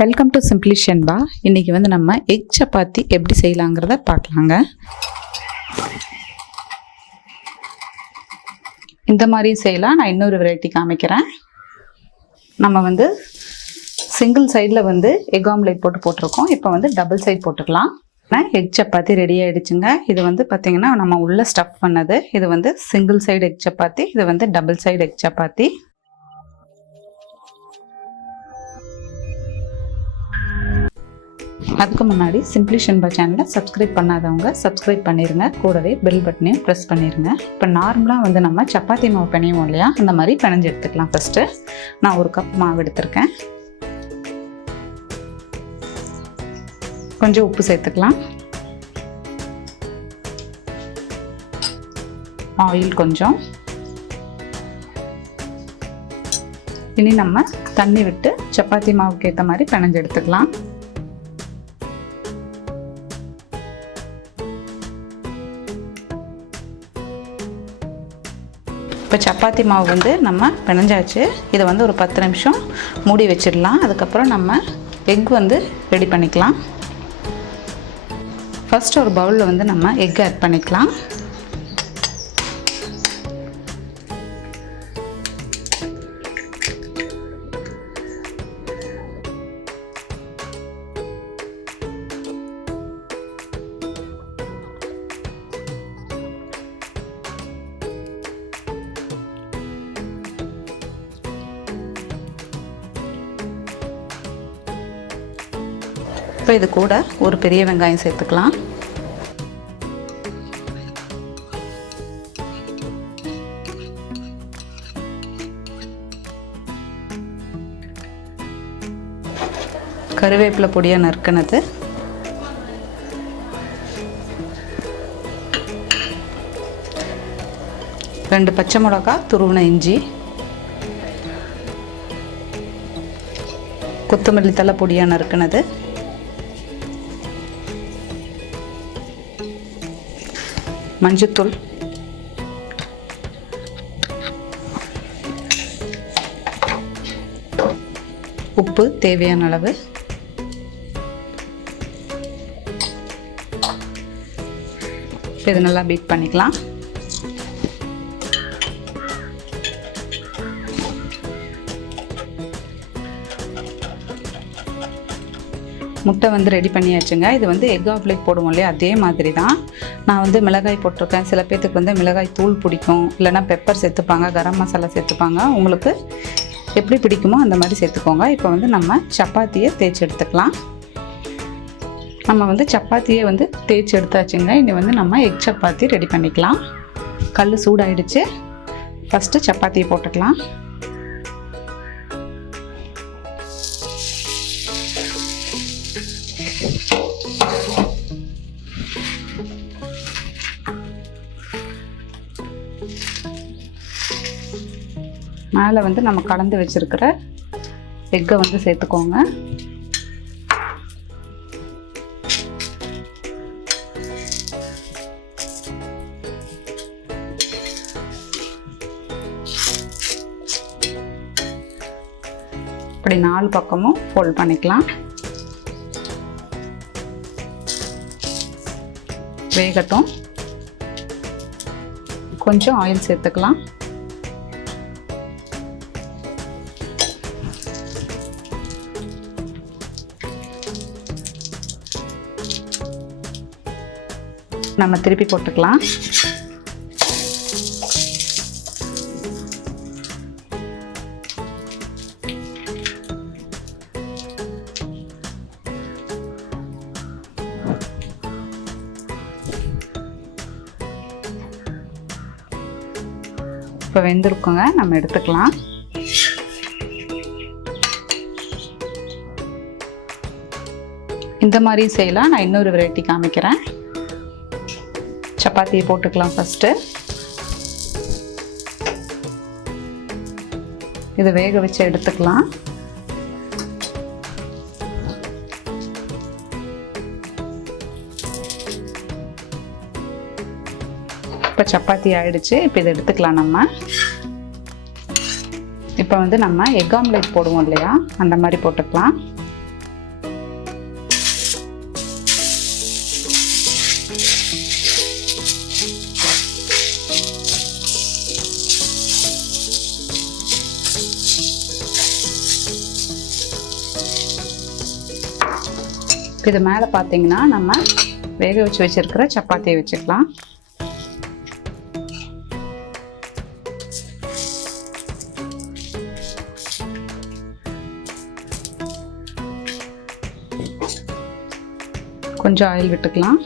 Welcome to simply Shenba. இன்றைக்கி வந்து நம்ம எக் சப்பாத்தி எப்படி செய்யலாங்கிறத பார்க்கலாங்க. இந்த மாதிரி செய்யலாம். நான் இன்னொரு வெரைட்டி காமிக்கிறேன். நம்ம வந்து சிங்கிள் சைடில் வந்து எக் ஆம்லேட் போட்டிருக்கோம். இப்போ வந்து டபுள் சைட் போட்டுக்கலாம். எக் சப்பாத்தி ரெடி ஆகிடுச்சுங்க. இது வந்து பார்த்திங்கன்னா நம்ம உள்ளே ஸ்டஃப் பண்ணது. இது வந்து சிங்கிள் சைடு எக் சப்பாத்தி, இது வந்து டபுள் சைடு எக் சப்பாத்தி. அதுக்கு முன்னாடி சிம்பிளி ஷென்பா சேனலை சப்ஸ்கிரைப் பண்ணாதவங்க சப்ஸ்கிரைப் பண்ணிடுங்க. கூடவே பெல் பட்டனையும் ப்ரெஸ் பண்ணிடுங்க. இப்போ நார்மலாக வந்து நம்ம சப்பாத்தி மாவு பிணைவோம் இல்லையா, அந்த மாதிரி பிணைஞ்சு எடுத்துக்கலாம். ஃபஸ்ட்டு நான் 1 கப் மாவு எடுத்திருக்கேன். கொஞ்சம் உப்பு சேர்த்துக்கலாம். ஆயில் கொஞ்சம். இனி நம்ம தண்ணி விட்டு சப்பாத்தி மாவுக்கு ஏற்ற மாதிரி பிணைஞ்சு எடுத்துக்கலாம். இப்போ சப்பாத்தி மாவு வந்து நம்ம பிணைஞ்சாச்சு. இதை வந்து ஒரு 10 நிமிஷம் மூடி வச்சிடலாம். அதுக்கப்புறம் நம்ம எக் வந்து ரெடி பண்ணிக்கலாம். ஃபஸ்ட்டு ஒரு பவுலில் வந்து நம்ம எக் ஆட் பண்ணிக்கலாம். இப்போ இது கூட ஒரு பெரிய வெங்காயம் சேர்த்துக்கலாம். கருவேப்பிலை பொடியாக நறுக்கினது, ரெண்டு பச்சை மிளகாய், துருவின இஞ்சி, கொத்தமல்லி தழை பொடியாக நறுக்கினது, மஞ்சத்தூள், உப்பு தேவையான அளவு, இது நல்லா பீட் பண்ணிக்கலாம். முட்டை வந்து ரெடி பண்ணியாச்சுங்க. இது வந்து எக் ஆம்லேட் போடுவோம் இல்லையா, அதே மாதிரி தான். நான் வந்து மிளகாய் போட்டிருக்கேன். சில பேர்த்துக்கு வந்து மிளகாய் தூள் பிடிக்கும், இல்லைனா பெப்பர் சேர்த்துப்பாங்க, கரம் மசாலா சேர்த்துப்பாங்க. உங்களுக்கு எப்படி பிடிக்குமோ அந்த மாதிரி சேர்த்துக்கோங்க. இப்போ வந்து நம்ம சப்பாத்தியை தேய்ச்சி எடுத்துக்கலாம். நம்ம வந்து சப்பாத்தியை வந்து தேய்ச்சி எடுத்தாச்சுங்க. இனி வந்து நம்ம எக் சப்பாத்தி ரெடி பண்ணிக்கலாம். கல் சூடாயிடுச்சு. ஃபஸ்ட்டு சப்பாத்தியை போட்டுக்கலாம். மேலே வந்து நம்ம கலந்து வச்சுருக்கிற எக்கை வந்து சேர்த்துக்கோங்க. இப்படி 4 பக்கமும் ஃபோல்ட் பண்ணிக்கலாம். வேகட்டும். கொஞ்சம் ஆயில் சேர்த்துக்கலாம். நம்ம திருப்பி போட்டுக்கலாம். இப்போ வெந்திருக்குங்க, நம்ம எடுத்துக்கலாம். இந்த மாதிரி செய்யலாம். நான் இன்னொரு வெரைட்டி காமிக்கிறேன். சப்பாத்தியை போட்டுக்கலாம். ஃபஸ்ட்டு இதை வேக வச்சு எடுத்துக்கலாம். இப்போ சப்பாத்தி ஆயிடுச்சு. இப்போ இதை எடுத்துக்கலாம் நம்ம. இப்போ வந்து நம்ம எக் ஆம்லேட் போடுவோம் இல்லையா, அந்த மாதிரி போட்டுக்கலாம். இது மேலே பார்த்தீங்கன்னா நம்ம வேக வச்சு வச்சுருக்கிற சப்பாத்தியை வச்சுக்கலாம். கொஞ்சம் ஆயில் விட்டுக்கலாம்.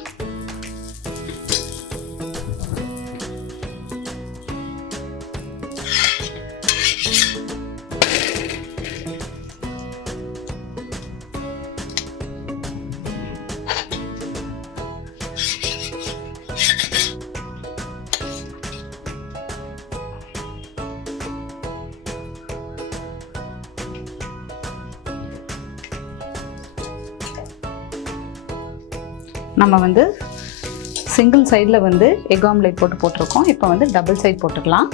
நம்ம வந்து சிங்கிள் சைடில் வந்து எக் ஆம்லேட் போட்டிருக்கோம். இப்போ வந்து டபுள் சைட் போட்டுக்கலாம்.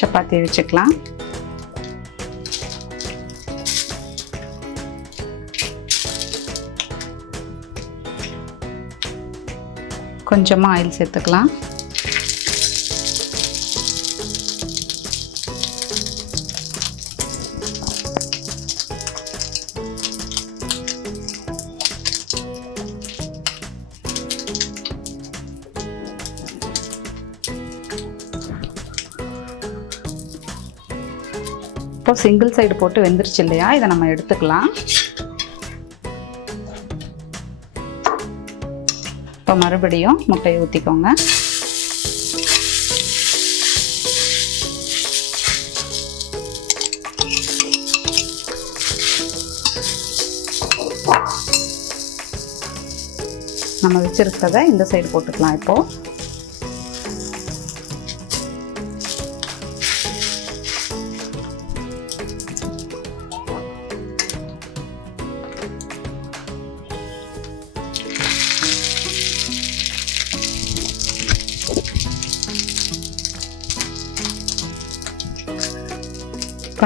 சப்பாத்தி வச்சுக்கலாம். கொஞ்சமாக ஆயில் சேர்த்துக்கலாம். இப்போ சிங்கிள் சைடு போட்டு வெந்துருச்சு இல்லையா, இதை நம்ம எடுத்துக்கலாம். இப்போ மறுபடியும் முட்டையை ஊற்றிக்கோங்க. நம்ம வச்சிருக்கிறத இந்த சைடு போட்டுக்கலாம். இப்போது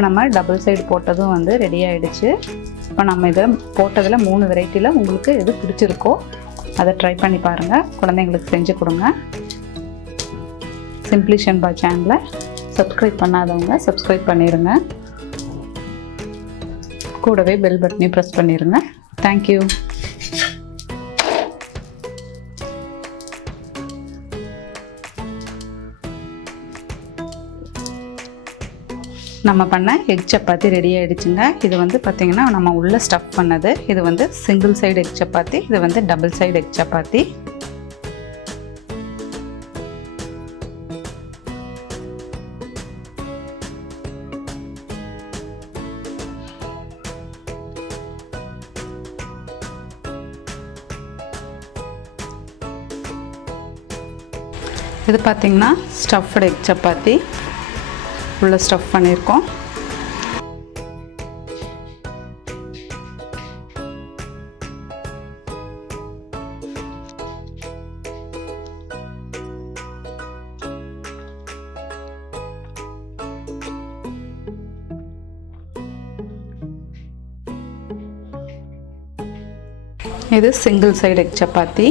நம்ம டபுள் சைடு போட்டதும் வந்து ரெடி ஆகிடுச்சு. இப்போ நம்ம இதை போட்டதில் 3 வெரைட்டியில் உங்களுக்கு எது பிடிச்சிருக்கோ அதை ட்ரை பண்ணி பாருங்கள். குழந்தைங்களுக்கு செஞ்சு கொடுங்க. சிம்பிளி ஷன்பா சேனலை சப்ஸ்கிரைப் பண்ணாதவங்க சப்ஸ்கிரைப் பண்ணிடுங்க. கூடவே பெல் பட்டனையும் ப்ரெஸ் பண்ணிடுங்க. தேங்க்யூ. நம்ம பண்ண எக் சப்பாத்தி ரெடி ஆகிடுச்சுங்க. இது வந்து பார்த்திங்கன்னா நம்ம உள்ளே ஸ்டஃப் பண்ணது. இது வந்து சிங்கிள் சைடு எக் சப்பாத்தி, இது வந்து டபுள் சைடு எக் சப்பாத்தி. இது பார்த்திங்கன்னா ஸ்டஃப்டு எக் சப்பாத்தி உள்ள ஸ்டஃப் பண்ணியிருக்கோம். இது சிங்கிள் சைடு எக் சப்பாத்தி.